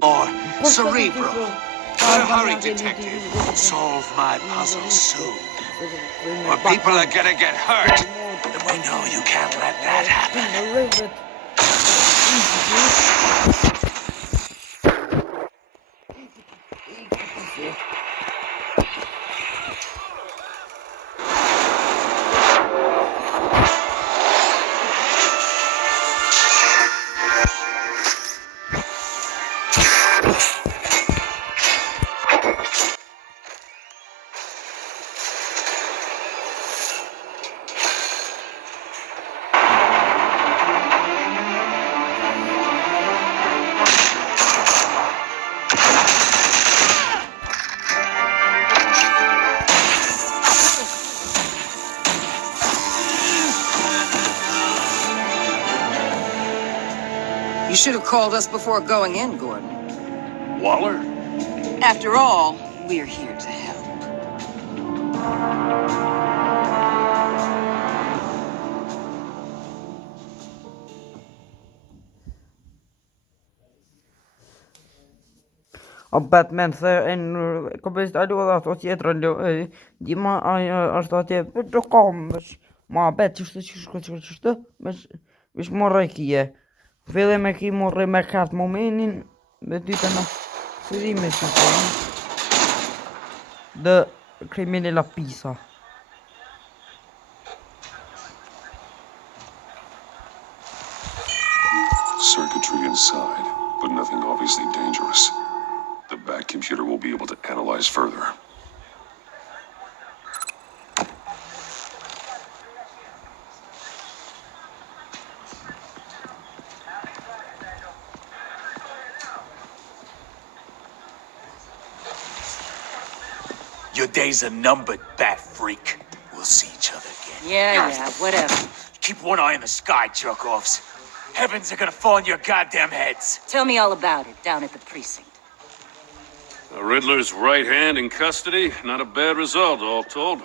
More cerebral. Hurry, detective. Solve my puzzle soon. Or people are gonna get hurt. And we know you can't let that happen. You should have called us before going in, Gordon. Waller? After all, we're here to help. अब Batman kopisti adulat od jedron di ma astatie do kommes ma betjuste mis morrekie filmeki morre merkat momentin betytana serimis de criminella Pisa. Circuitry inside, but nothing obviously dangerous. The back computer will be able to analyze further. Your days are numbered, bat freak. We'll see each other again. Yeah, whatever. Keep one eye in the sky, jerk-offs. Heavens are gonna fall on your goddamn heads. Tell me all about it down at the precinct. The Riddler's right hand in custody. Not a bad result, all told.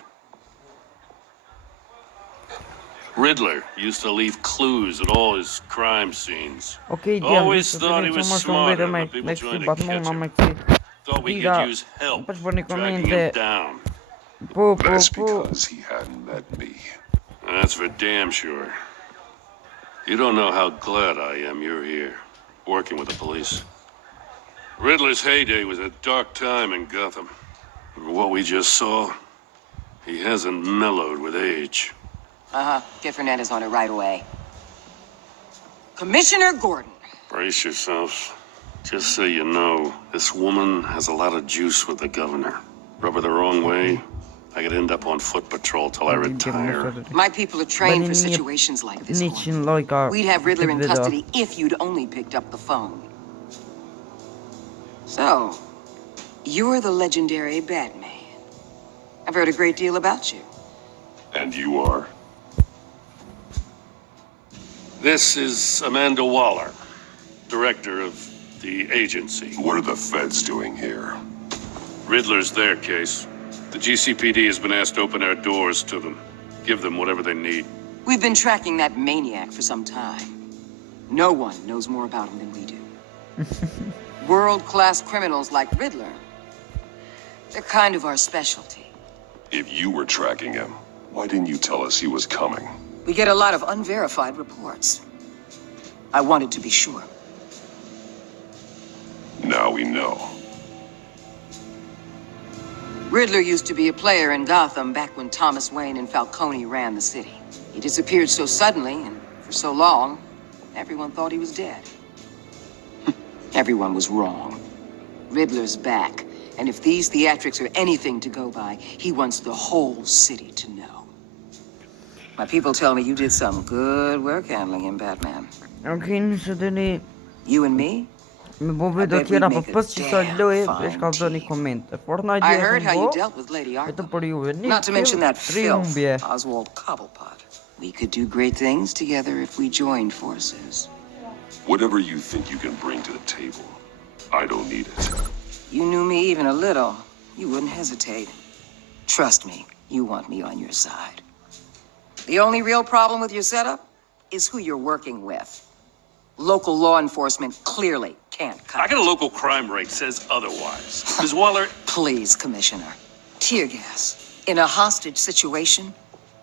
Riddler used to leave clues at all his crime scenes. Always thought he was smarter than the people trying to catch him. Thought we could use help tracking him down. That's because he hadn't met me. That's for damn sure. You don't know how glad I am you're here, working with the police. Riddler's heyday was a dark time in Gotham. What we just saw, he hasn't mellowed with age. Get Fernandez on it right away. Commissioner Gordon. Brace yourselves. Just so you know, this woman has a lot of juice with the governor. Rub her the wrong way, I could end up on foot patrol till I retire. My people are trained for situations like this one. We'd have Riddler in custody if you'd only picked up the phone. So, you're the legendary Batman. I've heard a great deal about you. And you are? This is Amanda Waller, director of the agency. What are the feds doing here? Riddler's their case. The GCPD has been asked to open our doors to them. Give them whatever they need. We've been tracking that maniac for some time. No one knows more about him than we do. World-class criminals like Riddler. They're kind of our specialty. If you were tracking him, why didn't you tell us he was coming? We get a lot of unverified reports. I wanted to be sure. Now we know. Riddler used to be a player in Gotham back when Thomas Wayne and Falcone ran the city. He disappeared so suddenly and for so long, everyone thought he was dead. Everyone was wrong. Riddler's back, and if these theatrics are anything to go by, he wants the whole city to know. My people tell me you did some good work handling him, Batman. Okay, so then You and me? I heard how you dealt with Lady Arkham. Not to mention that filth, Oswald Cobblepot. We could do great things together if we joined forces. Whatever you think you can bring to the table, I don't need it. You knew me even a little, you wouldn't hesitate. Trust me, you want me on your side. The only real problem with your setup is who you're working with. Local law enforcement clearly can't cut I got a it. local crime rate says otherwise. Ms. Waller, Please, Commissioner. Tear gas. In a hostage situation,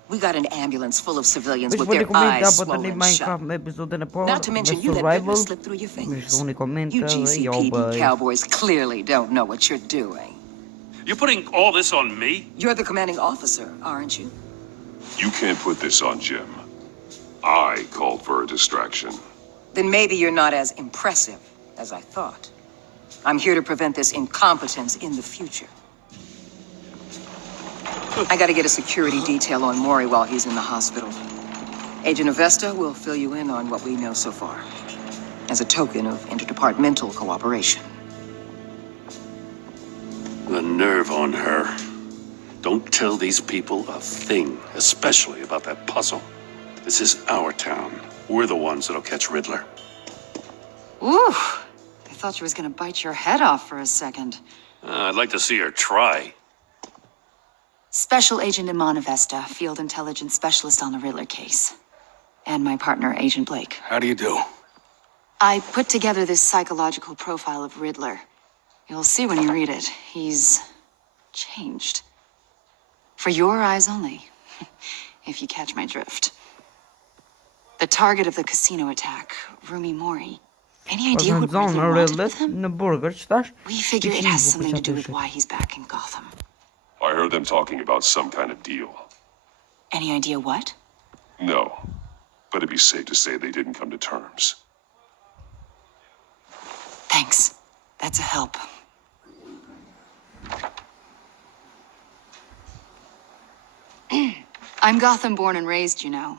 we got an ambulance full of civilians Mas with vou lhe their eyes comentar para ter swollen Minecraft shut. no episódio na porra. Not to mention, Mas you let Riddler survival. slip through your Mas fingers. vou lhe You comentar e ao GCPD bem. cowboys clearly don't know what you're doing. you're putting all this on me? You're the commanding officer, aren't you? You can't put this on Jim. I called for a distraction. Then maybe you're not as impressive as I thought. I'm here to prevent this incompetence in the future. I gotta get a security detail on Maury while he's in the hospital. Agent Avesta will fill you in on what we know so far, as a token of interdepartmental cooperation. The nerve on her. Don't tell these people a thing, especially about that puzzle. This is our town. We're the ones that'll catch Riddler. Ooh, I thought she was gonna bite your head off for a second. I'd like to see her try. Special Agent Iman Avesta, Field Intelligence Specialist on the Riddler case. And my partner, Agent Blake. How do you do? I put together this psychological profile of Riddler. You'll see when you read it. He's changed. For your eyes only, if you catch my drift. The target of the casino attack, Rumi Mori. Any idea what Vazhdon Riddler wanted with him? në burger qëtash? We figure it has something to do with why he's back in Gotham. I heard them talking about some kind of deal. Any idea what? No, but it'd be safe to say they didn't come to terms. Thanks. That's a help. I'm Gotham born and raised, you know.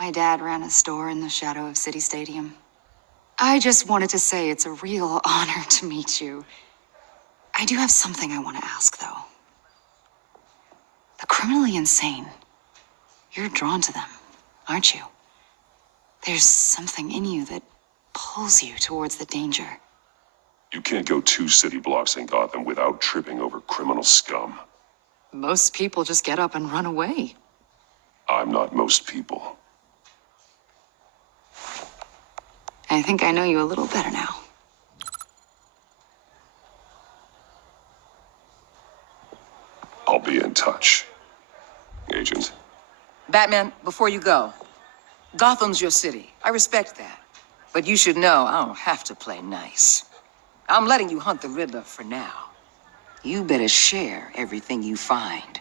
My dad ran a store in the shadow of City Stadium. I just wanted to say it's a real honor to meet you. I do have something I want to ask, though. The criminally insane. You're drawn to them, aren't you? There's something in you that pulls you towards the danger. You can't go 2 city blocks in Gotham without tripping over criminal scum. Most people just get up and run away. I'm not most people. I think I know you a little better now. I'll be in touch. Agent. Batman, before you go, Gotham's your city. I respect that. But you should know I don't have to play nice. I'm letting you hunt the Riddler for now. You better share everything you find.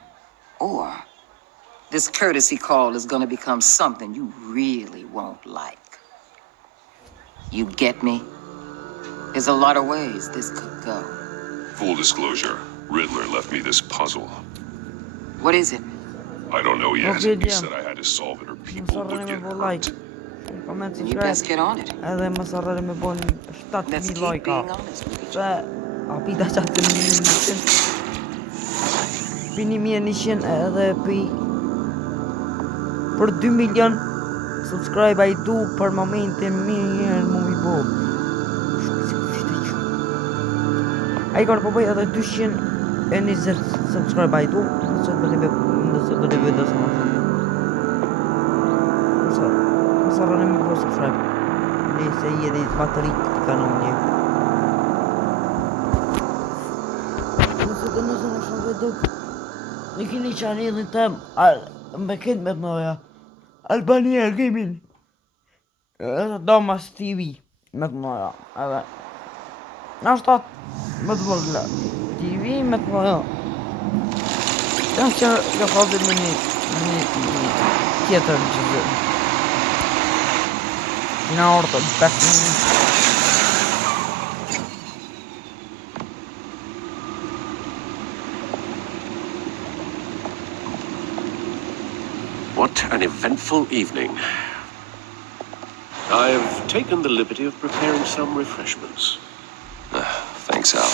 Or this courtesy call is gonna become something you really won't like. You get me? There's a lot of ways this could go. Full disclosure, Riddler left me this puzzle. What is it? I don't know yet. Okay, He yeah. said I had to solve it or people would get Sarrani me hurt. like. Comment, You best subscribe. get on it. Edhe më sarrani me bon Let's 7.000 keep like. being honest with each Se other. apita qatë për 1.100 edhe për 2 milion subscribe I do për momentin mirë më mi bo. A I kërë po bëj edhe 220 subscribe I do nëse do një video së më shumë. Më sarrani me bo subscribe. Nëse jeni patrik të kanonje. Nëse të nëse më shumë veduk në kini chanelin tem më këtë me të mëja Albania Gaming Damas TV me të mëja edhe në ashtat me të vëgla TV me të mëja janë që ka fazit me një tjetër që zë në orë të bekë What an eventful evening. I've taken the liberty of preparing some refreshments. Thanks, Al.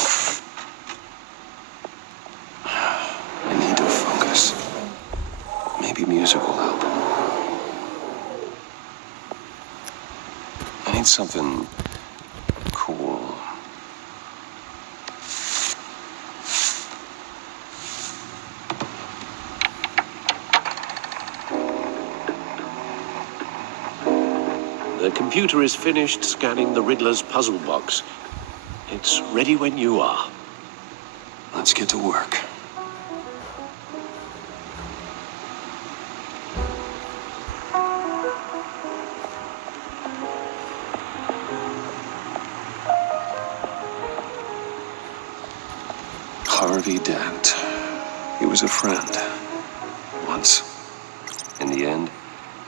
I need to focus. Maybe music will help. I need something cool. The computer is finished scanning the Riddler's puzzle box. It's ready when you are. Let's get to work. Harvey Dent. He was a friend. Once. In the end,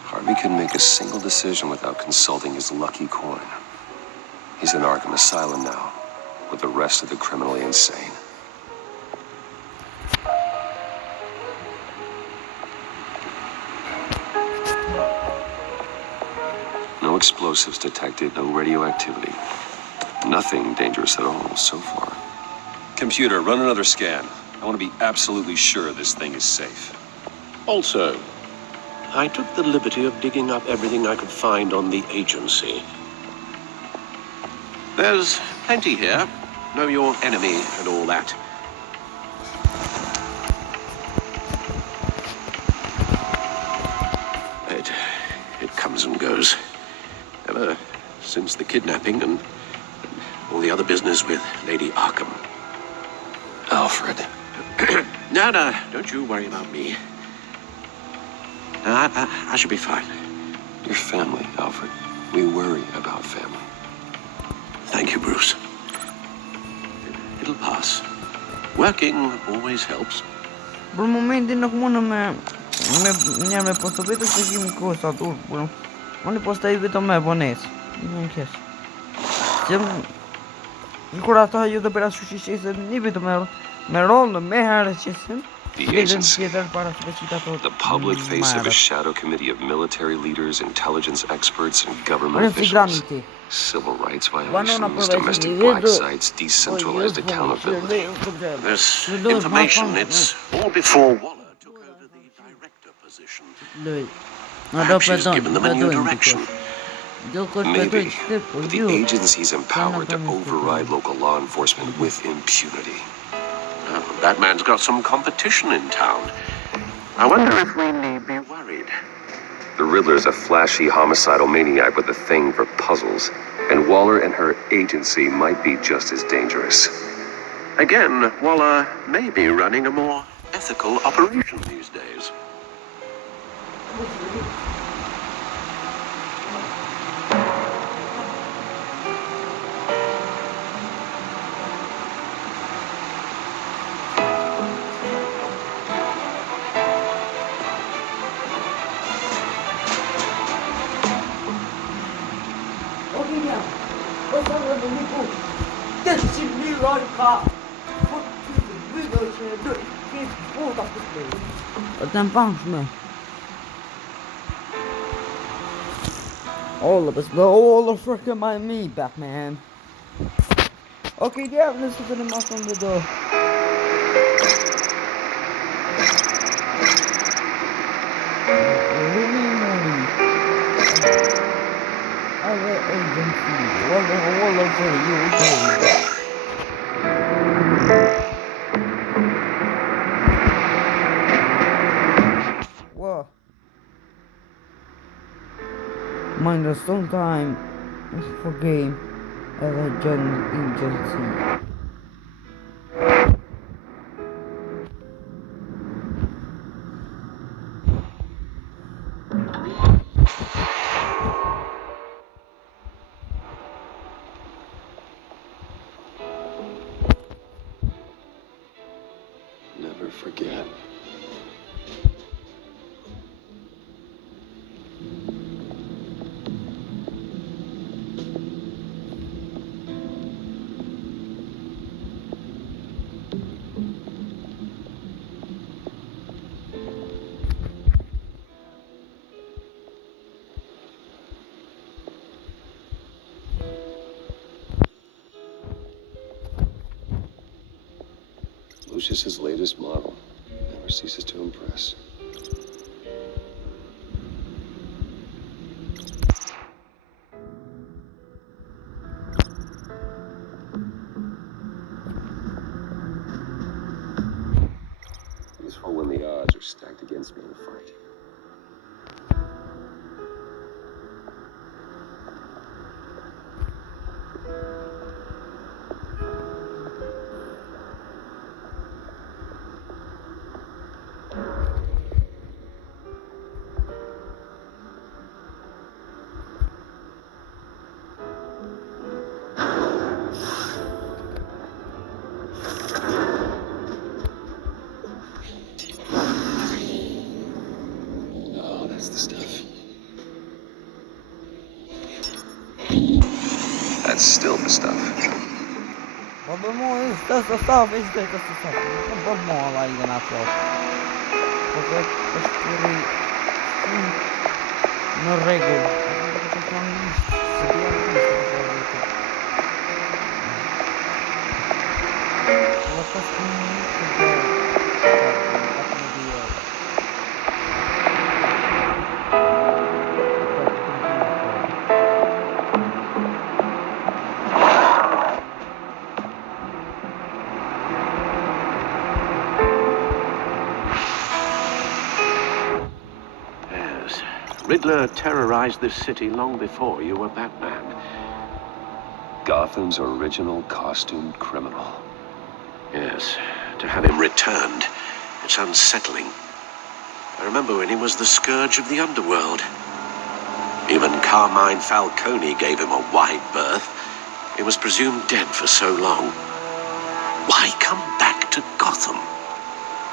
Harvey couldn't make a single decision without consulting his lucky coin. He's in Arkham Asylum now, with the rest of the criminally insane. No explosives detected, no radioactivity. Nothing dangerous at all so far. Computer, run another scan. I want to be absolutely sure this thing is safe. Also, I took the liberty of digging up everything I could find on the agency. There's plenty here. Know your enemy and all that. It comes and goes. Ever since the kidnapping and all the other business with Lady Arkham. Alfred. No, don't you worry about me. I should be fine. Your family, Alfred. We worry about family. Thank you, Bruce. It'll pass. Working always helps. Por un momento ainda como não me posto ver se aqui me custa tudo, bro. Onde posso ir ver também bonito. Não quer. Se curata ajuda para sushi se nível também. Me rola me har chisen. The agency. The public face of a shadow committee of military leaders, intelligence experts, and government officials. Civil rights violations, domestic black sites, decentralized accountability. This information, it's all before Waller took over the director position. Perhaps she's given them a new direction. Maybe, but the agency's empowered to override local law enforcement with impunity. Batman's got some competition in town. I wonder if we need be worried. The Riddler's a flashy homicidal maniac with a thing for puzzles, and Waller and her agency might be just as dangerous. Again, Waller may be running a more ethical operation these days. All of us, all of freaking by me, Batman. Okay, yeah, let's look at the mouse on the door. Agency, all over you. Whoa. Mind us sometime for game as a agency. Never forget. Lucius's latest model. Never ceases to impress. Useful when the odds are stacked against me in a fight. the stuff. Подумаю, что состав, весь это состав. Ну, подумала я на то. Porque postura no rego. Yes. Riddler terrorized this city long before you were Batman. Gotham's original costumed criminal. Yes. To have him returned, it's unsettling. I remember when he was the scourge of the underworld. Even Carmine Falcone gave him a wide berth. He was presumed dead for so long. Why come back to Gotham?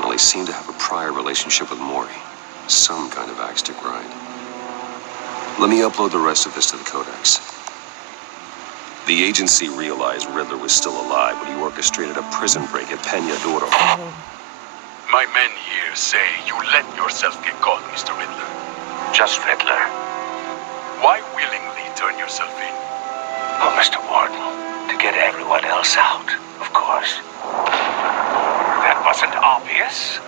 Well, he seemed to have a prior relationship with Maury. Some kind of axe to grind. Let me upload the rest of this to the Codex. The agency realized Riddler was still alive when he orchestrated a prison break at Peña Duro. My men here say you let yourself get caught, Mr. Riddler. Just Riddler. Why willingly turn yourself in? Oh, Mr. Warden, to get everyone else out, of course. That wasn't obvious.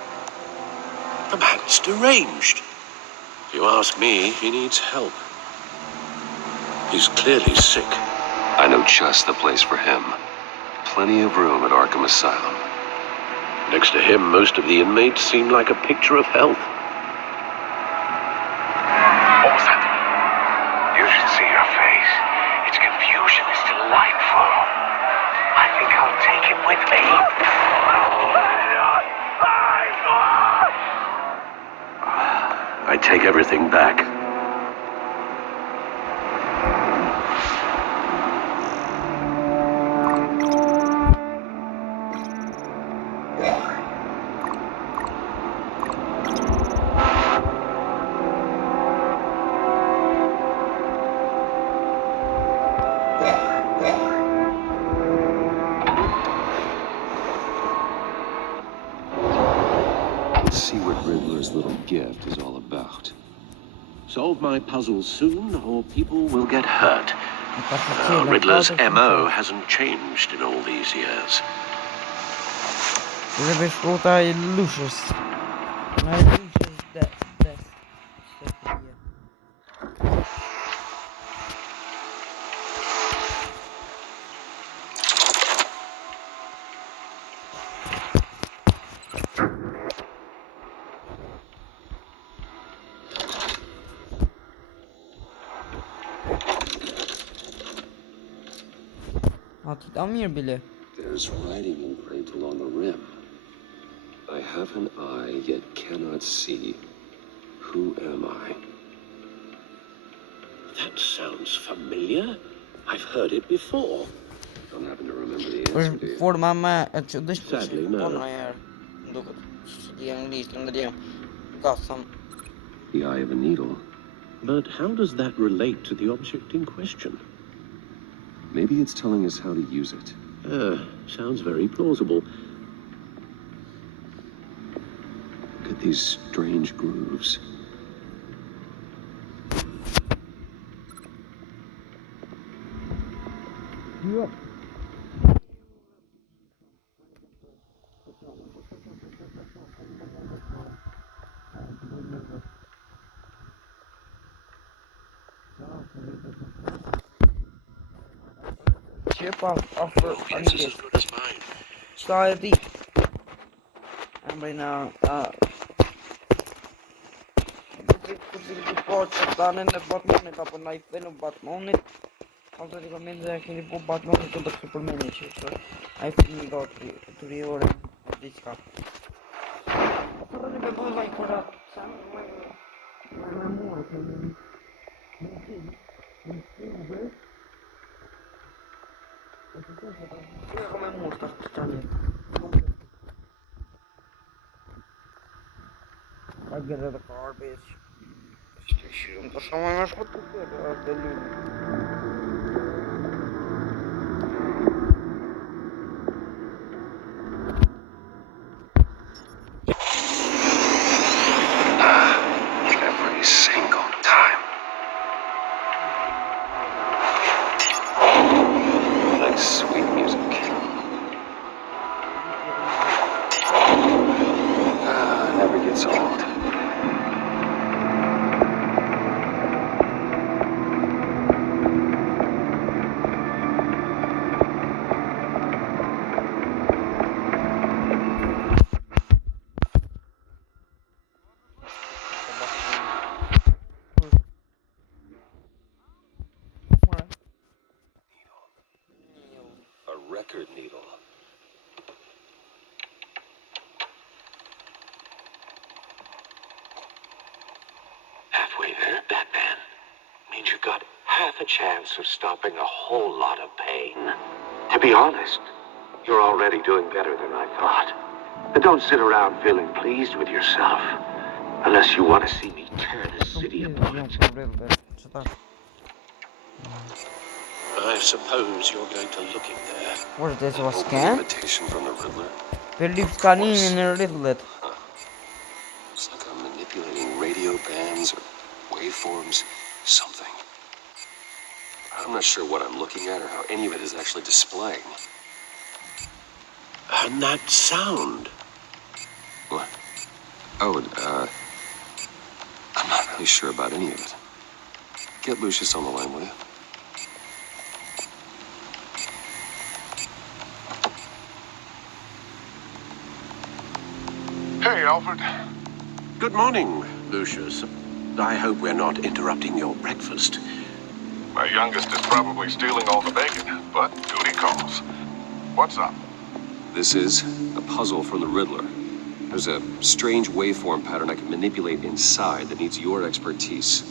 The man's deranged. If you ask me, he needs help. He's clearly sick. I know just the place for him. Plenty of room at Arkham Asylum. Next to him, most of the inmates seem like a picture of health. What was that? You should see your face. Its confusion is delightful. I think I'll take it with me. I take everything back. Let's see what Riddler's little gift is all about. Solve my puzzles soon, or people will get hurt. Riddler's MO hasn't changed in all these years. Żeby szkółta i Lucius. No i Lucius death. Tam mir bile. There's writing engraved along the rim. I have an eye, yet cannot see. Who am I? That sounds familiar. I've heard it before. Don't happen to remember the answer, do you? Forma med ett Sadly, no. Gotham. The eye of a needle. But how does that relate to the object in question? Maybe it's telling us how to use it. Sounds very plausible. Look at these strange grooves. Ja. Chip off for Guess is as good as mine. Sorry, and by now, Batman and the Batman up on knife, then Batman. Also, the comments actually put Batman to the Superman issue, so I finally got to reorder this car. I don't remember like for that. I get out of the car, bitch. Station, to samo masz pod needle. Halfway there, Batman. Means you've got half a chance of stopping a whole lot of pain. To be honest, you're already doing better than I thought. But don't sit around feeling pleased with yourself. Unless you want to see me tear the city apart. I suppose you're going to look in there. What is this? Was Open scan? invitation from the Riddler. Pellypskaninen är riddlet. It's like I'm manipulating radio bands or waveforms, something. I'm not sure what I'm looking at or how any of it is actually displaying. And that sound. What? Oh, I'm not really sure about any of it. Get Lucius on the line, will you? Hey, Alfred. Good morning, Lucius. I hope we're not interrupting your breakfast. My youngest is probably stealing all the bacon, but duty calls. What's up? This is a puzzle from the Riddler. There's a strange waveform pattern I can manipulate inside that needs your expertise.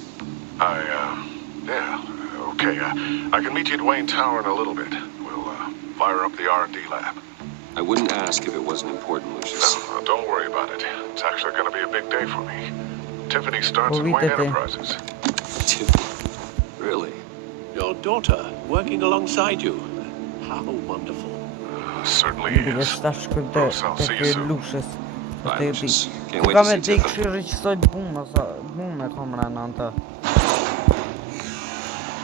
Yeah, okay. I can meet you at Wayne Tower in a little bit. We'll, fire up the R&D lab. I wouldn't ask if it wasn't important, Lucius. No, don't worry about it. It's actually gonna be a big day for me. Tiffany starts at Well, Wayne we did it. Enterprises. Really? Your daughter working alongside you. How wonderful. Certainly Bile is. starszy So, see you taki soon. Lucius. Bye, Tej Lucius. Can't wait to Mamy see tej Tiffany. krzyżycz boomer kameran antar.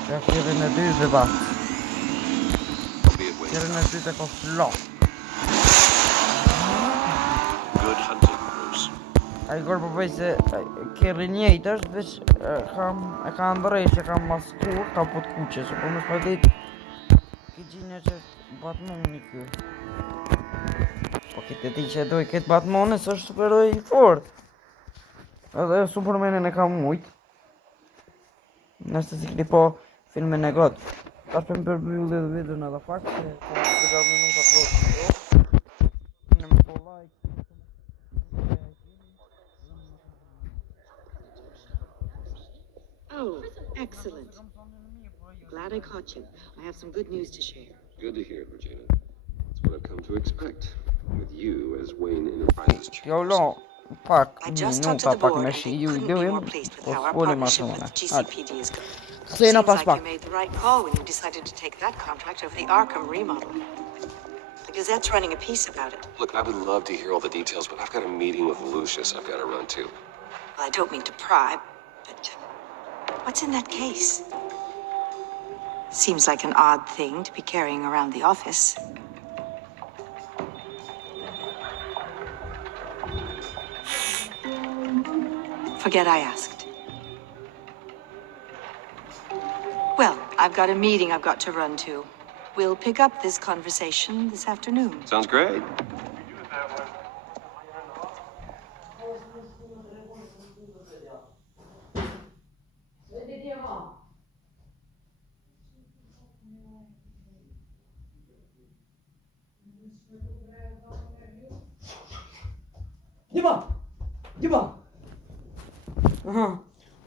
Jag ser den du debatt. I'll be at Wayne. Ser den du tak of slå. Good hunting, Bruce. Ai går på vise Kirinators, which kan bereise kan maskor kapot kuće, så kommer spela Kijina će Batmoniku. Okej, det dice doi che Batman să superă i fort. Asta Superman ne cam uit. Asta zic de pe filmele god. Dar pe perbiul video nada fac, că de minuta pro. Ne pe like. Oh, excellent. Glad I caught you. I have some good news to share. Good to hear, Regina. That's what I've come to expect. With you as Wayne Enterprises chair. Jolo, fac I just talked to minuta the fac board, me and și they eu couldn't de be eu more pleased with o how our spune partnership mașina. with GCPD is going. Să Seems pas like fac. you made the right call when you decided to take that contract over the Arkham remodel. The Gazette's running a piece about it. Look, I would love to hear all the details, but I've got a meeting with Lucius I've got to run to. Well, I don't mean to pry, but what's in that case? Seems like an odd thing to be carrying around the office. Forget I asked. Well, I've got a meeting I've got to run to. We'll pick up this conversation this afternoon. Sounds great. Diba! Aha.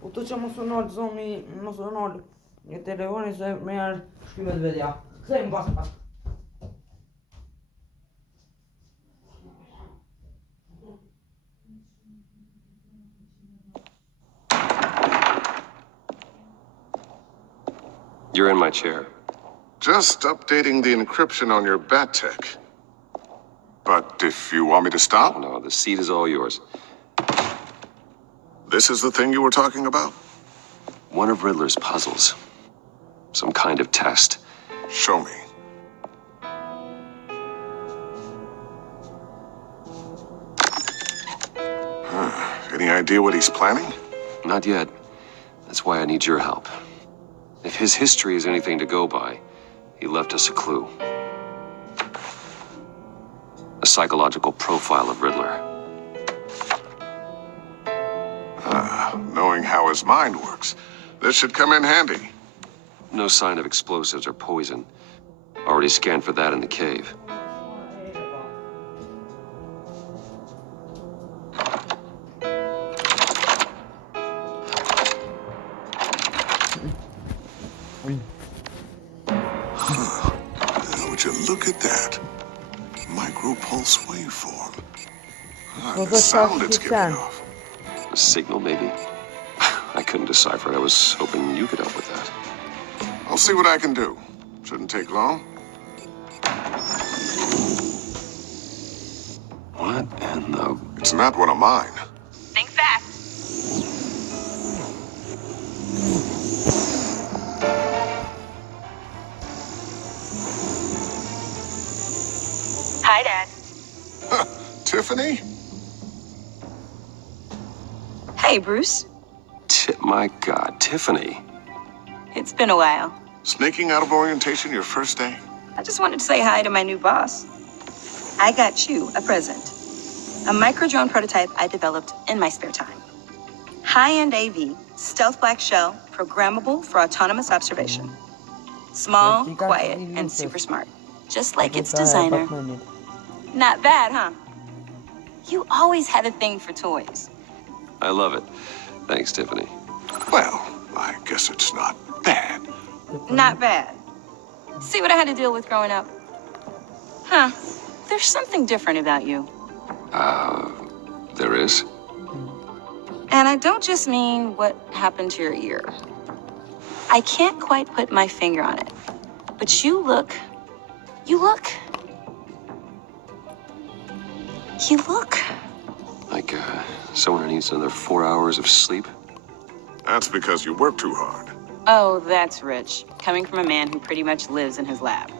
O to që më sunol zomi, më sunol një telefoni se me jarë shkymet vedja. Kësejmë pas. You're in my chair. Just updating the encryption on your bat tech. But if you want me to Oh, stop, no, the seat is all yours. this is the thing you were talking about? One of Riddler's puzzles. Some kind of test. Show me. Any idea what he's planning? Not yet. That's why I need your help. If his history is anything to go by, he left us a clue. A psychological profile of Riddler. Knowing how his mind works, this should come in handy. No sign of explosives or poison. Already scanned for that in the cave. micro-pulse waveform. Well, The that's sound it's actually giving sound. off. A signal, maybe? I couldn't decipher it. I was hoping you could help with that. I'll see what I can do. Shouldn't take long. What in the... It's not one of mine. Think fast. Hi, Dad. Tiffany? Hey, Bruce. My God, Tiffany. It's been a while. Sneaking out of orientation your first day? I just wanted to say hi to my new boss. I got you a present. A micro-drone prototype I developed in my spare time. High-end AV, stealth black shell, programmable for autonomous observation. Small, quiet, and super smart. Just like its designer. Not bad, huh? You always had a thing for toys. I love it. Thanks, Tiffany. Well, I guess it's not bad. Not bad. See what I had to deal with growing up? Huh. There's something different about you. There is? And I don't just mean what happened to your ear. I can't quite put my finger on it. But you look... Like, someone who needs another 4 hours of sleep? That's because you work too hard. Oh, that's rich. Coming from a man who pretty much lives in his lab.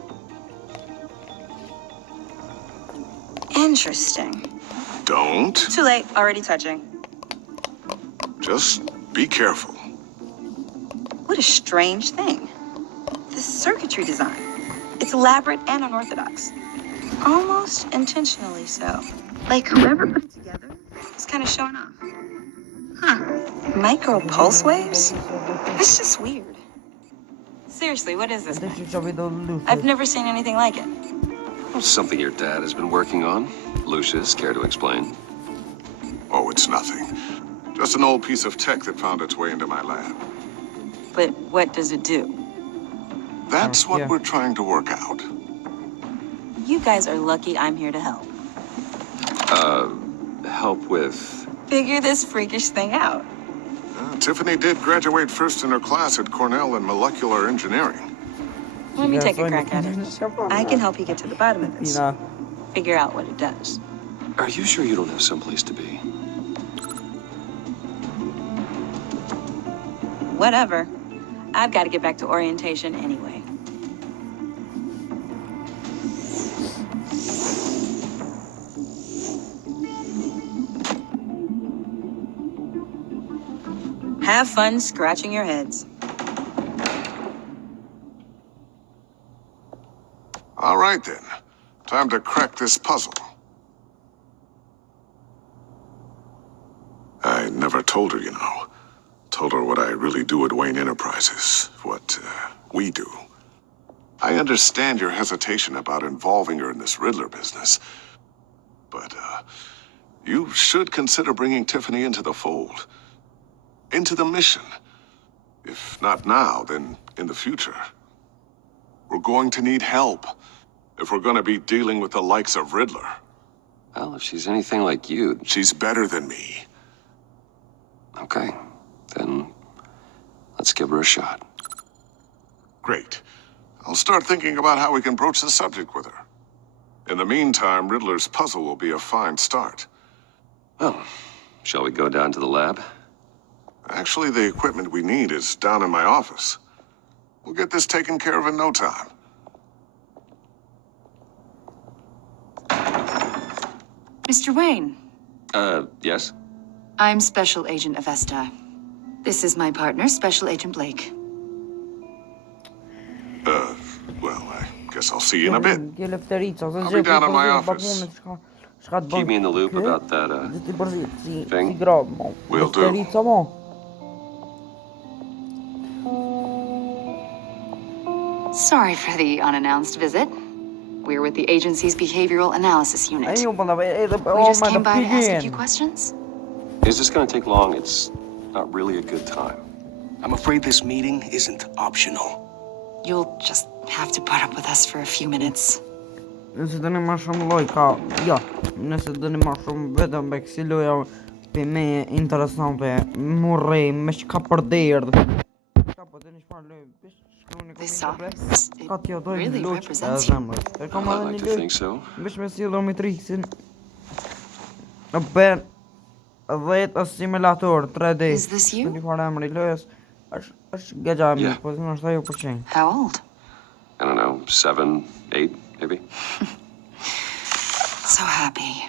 Interesting. Don't. Too late, already touching. Just be careful. What a strange thing. This circuitry design. It's elaborate and unorthodox. Almost intentionally so. Like whoever put it together is kind of showing off. Huh. Micro pulse waves? That's just weird. Seriously, what is this thing? I've never seen anything like it. Something your dad has been working on. Lucius, care to explain? Oh, it's nothing. Just an old piece of tech that found its way into my lab. But what does it do? That's what yeah. we're trying to work out. You guys are lucky I'm here to help. Help with... Figure this freakish thing out. Tiffany did graduate first in her class at Cornell in molecular engineering. Let me take a crack at it. I can help you get to the bottom of this. Pina. Figure out what it does. Are you sure you don't have someplace to be? Whatever. I've got to get back to orientation anyway. Have fun scratching your heads. All right, then. Time to crack this puzzle. I never told her, you know. Told her what I really do at Wayne Enterprises, what we do. I understand your hesitation about involving her in this Riddler business. But, you should consider bringing Tiffany into the fold. Into the mission. If not now, then in the future. We're going to need help if we're going to be dealing with the likes of Riddler. Well, if she's anything like you... She's better than me. Okay, then let's give her a shot. Great. I'll start thinking about how we can broach the subject with her. In the meantime, Riddler's puzzle will be a fine start. Well, shall we go down to the lab? Actually, the equipment we need is down in my office. We'll get this taken care of in no time. Mr. Wayne, Yes? I'm Special Agent Avesta. This is my partner, Special Agent Blake. Well, I guess I'll see you in a bit. I'll be down in my office. Keep me in the loop about that, thing. Will do. Sorry for the unannounced visit. We're with the agency's behavioral analysis unit. We just came by to ask a few questions. Is this gonna take long? It's not really a good time. I'm afraid this meeting isn't optional. You'll just have to put up with us for a few minutes. Nëse dëni ma shumë loj ka, ja, nëse dëni ma shumë vetëm me kësi loja për me interesante, murrej, me shka për derdh. Shka për dëni shpar loj, bish shkruni This komin të office, ka t'ja dojnë really loq e represents you. zemrës. E kam I edhe like një to loj, think so. bish me si Domitrixin. E ben 10 asimilator 3D. Is this you? Një farë emri lojës, është gëgja e mi, Yeah. po të në është ajo përqenjë. How old? I don't know, 7, 8, maybe? So happy.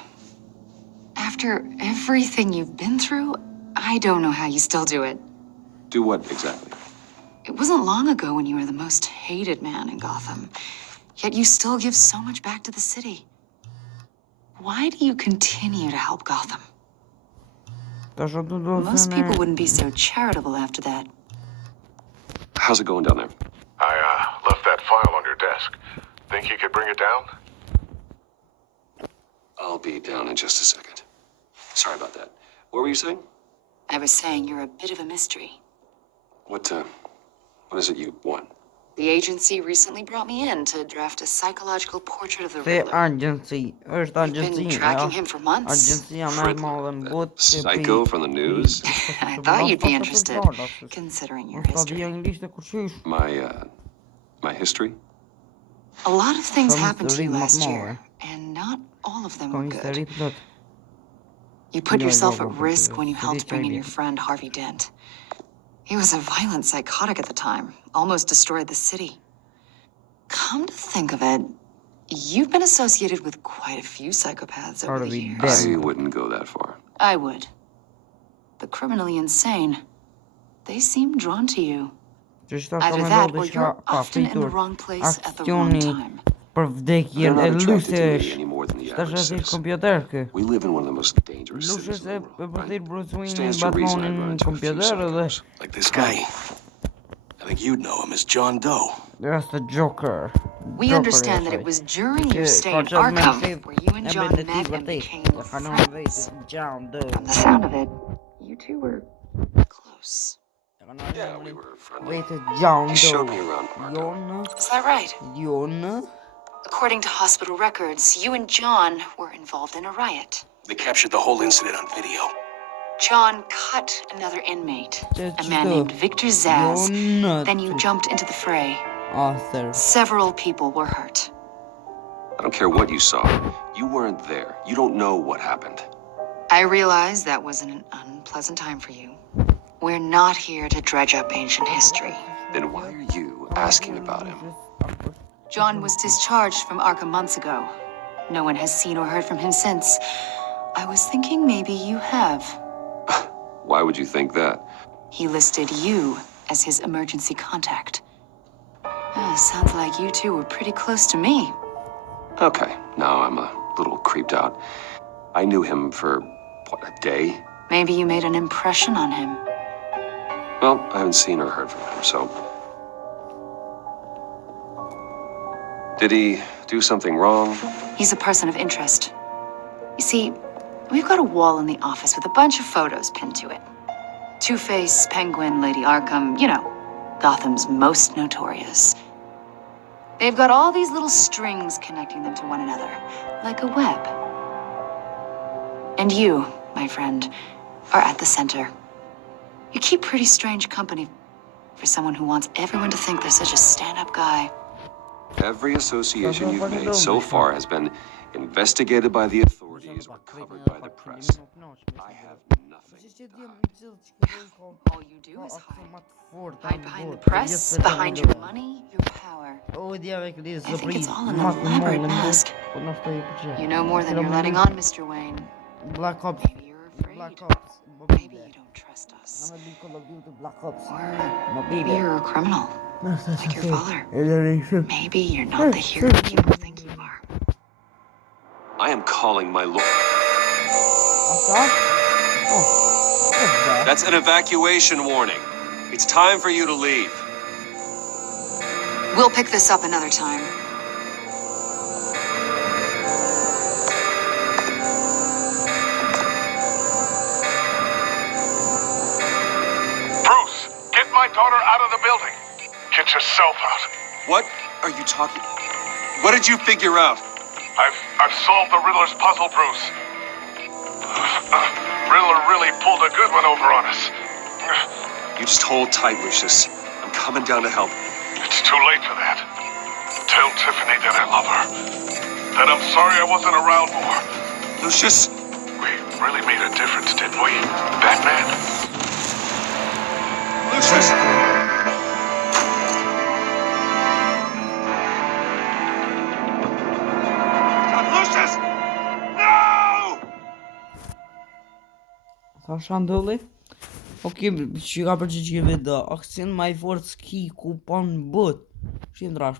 After everything you've been through, I don't know how you still do it. Do what exactly? It wasn't long ago when you were the most hated man in Gotham, yet you still give so much back to the city. Why do you continue to help Gotham? Most people wouldn't be so charitable after that. How's it going down there? I left that file on your desk. Think you could bring it down? I'll be down in just a second. Sorry about that. What were you saying? I was saying you're a bit of a mystery. What is it you want? The agency recently brought me in to draft a psychological portrait of the Se Riddler. agency, është We've been agency, tracking him for months. Agencia me madhe në botë që Psycho from the news? I thought you'd be interested, considering your history. My history? A lot of things Some happened to you story last more. year, and not all of them were Kom good. histori plot. You put Yeah, yourself yeah, at yeah, risk yeah. when you So helped this bring in idea. your friend Harvey Dent. He was a violent psychotic at the time, almost destroyed the city. Come to think of it, you've been associated with quite a few psychopaths over the Harvey years. Dent. I wouldn't go that far. I would. The criminally insane, they seem drawn to you. Either that or you're often in the wrong place at the wrong time. Për They're vdekjen not e attracted to me lusesh. any more than the Shtash average është citizen. kompjuter kë. We live in one of the most dangerous cities Lushesh in e the world, përthir right? Bruce Wayne Stands to reason I'd run Batmanin into a few kompjuter edhe psychos. Like this guy. I think you'd know him as John Doe. there's the Joker. We understand that it was during your stay in Arkham where you and John met and became friends. John Doe. From the sound of it, you two were close. Yeah, we were friendly. Wait, John He showed Doe. me around Arkham. Jon, Is that right? Jon. According to hospital records, you and John were involved in a riot. They captured the whole incident on video. John cut another inmate, a man Jon. named Victor Zaz. Jon. Then you jumped into the fray. Arthur. Several people were hurt. I don't care what you saw. You weren't there. You don't know what happened. I realize that was an unpleasant time for you. We're not here to dredge up ancient history. Then why are you asking about him? John was discharged from Arkham months ago. No one has seen or heard from him since. I was thinking maybe you have. Why would you think that? He listed you as his emergency contact. Sounds like you two were pretty close to me. Okay, now I'm a little creeped out. I knew him for, what, a day? Maybe you made an impression on him. Well, I haven't seen or heard from him, so... Did he do something wrong? He's a person of interest. You see, we've got a wall in the office with a bunch of photos pinned to it. Two-Face, Penguin, Lady Arkham, you know, Gotham's most notorious. They've got all these little strings connecting them to one another, like a web. And you, my friend, are at the center. You keep pretty strange company for someone who wants everyone to think they're such a stand-up guy. Every association you've made so far has been investigated by the authorities or covered by the press. I have nothing. All you do is hide. Hide behind the press, behind your money, your power. I think it's all an elaborate mask. You know more than you're letting on, Mr. Wayne. Black Ops. Maybe you're afraid. Black Ops. Maybe you don't trust us. Or maybe you're a criminal, like your father. Maybe you're not the hero you think you are. I am calling my lawyer. That's an evacuation warning. It's time for you to leave. We'll pick this up another time. Bruce, get my daughter out of the building. Get yourself out. What are you talking? What did you figure out? I've solved the Riddler's puzzle, Bruce. Riddler really pulled a good one over on us. You just hold tight, Lucius. I'm coming down to help. It's too late for that. Tell Tiffany that I love her. That I'm sorry I wasn't around more. Lucius! We really made a difference, didn't we, Batman? Lucius! Lucius! No! Așa Ok, și ca pe ce vede, accent mai fort ski cu pan bot. Și îmi dragi,